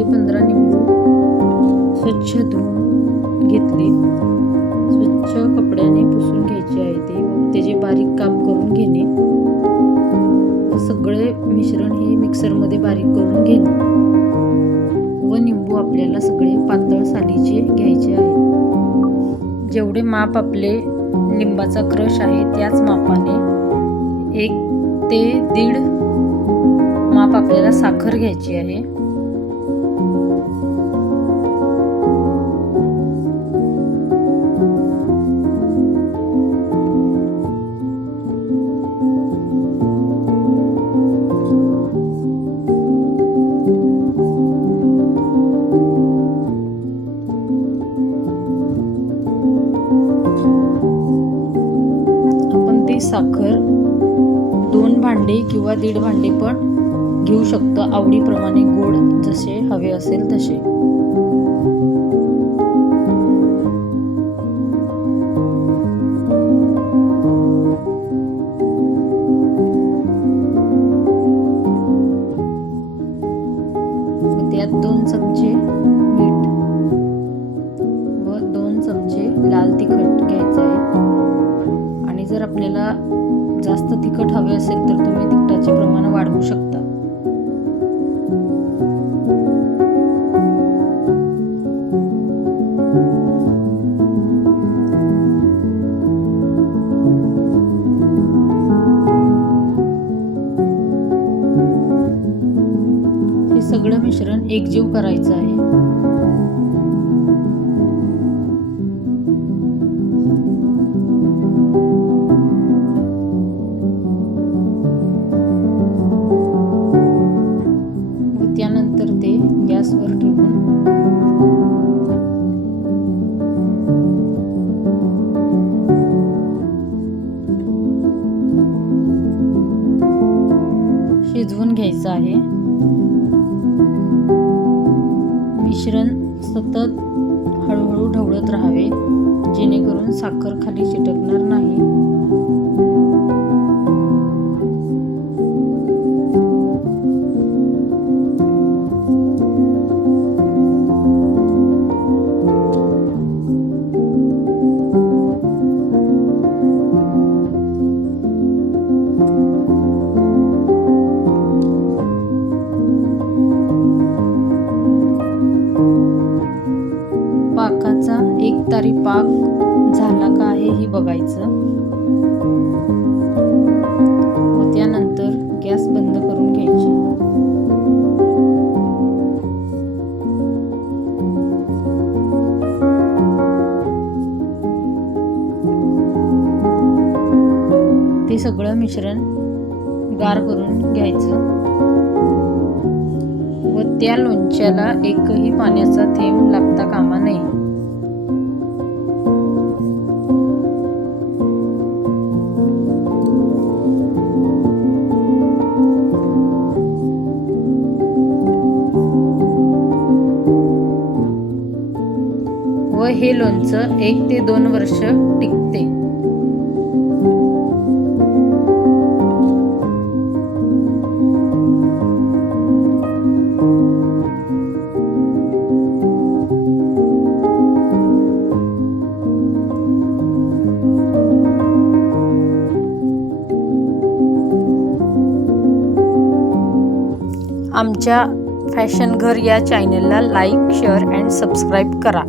ते 15 लिंबू स्वच्छ धुवून घेतले. स्वच्छ कपड्याने पुसून घ्यायचे आहे ते व त्याचे बारीक काप करून घेणे व सगळे मिश्रण हे मिक्सरमध्ये बारीक करून घेणे व निंबू आपल्याला सगळे पातळ सालीचे घ्यायचे आहे. जेवढे माप आपले लिंबाचा क्रश आहे त्याच मापाने 1 ते 1.5 माप आपल्याला साखर घ्यायची आहे. आपण ती साखर 2 भांडे किंवा 1.5 भांडे पण घेऊ शकतो, आवडीप्रमाणे गोड जसे हवे असेल तसे. त्यात 2 चमचे मीठ व 2 चमचे लाल तिखट घ्यायचं आहे. आणि जर आपल्याला जास्त तिखट हवे असेल तर तुम्ही तिखटाचे प्रमाण वाढवू शकता. हे सगळं मिश्रण एकजीव करायचं आहे. त्यानंतर ते गॅसवर ठेवून शिजवून घ्यायचं आहे. मिश्रण सतत हळूहळू ढवळत राहावे जेणेकरून साखर खाली चिटकणार नाही. पाकाचा एकतारी पाक झाला का आहे हे बघायचं व त्यानंतर गॅस बंद करून घ्यायची. ते सगळं मिश्रण गार करून घ्यायचं व त्या लोणच्याला एकही पाण्याचा थेंब लागता कामा नये. व हे लोणचं 1 ते 2 वर्ष टिकते. आमच्या फॅशन घर या चॅनलला लाईक, शेअर अँड सबस्क्राईब करा.